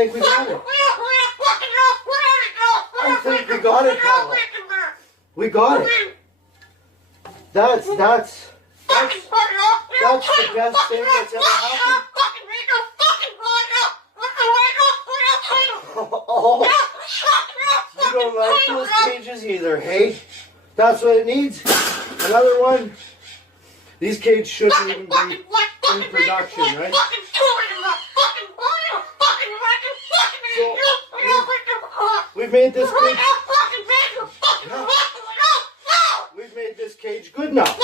think we got it. I think we got it, Carla. We got it. That's the best thing that's ever happened. Oh, you don't like those cages either, hey? That's what it needs. Another one. These cages shouldn't even be in production, right? So, we've made this cage. We've made this cage good now.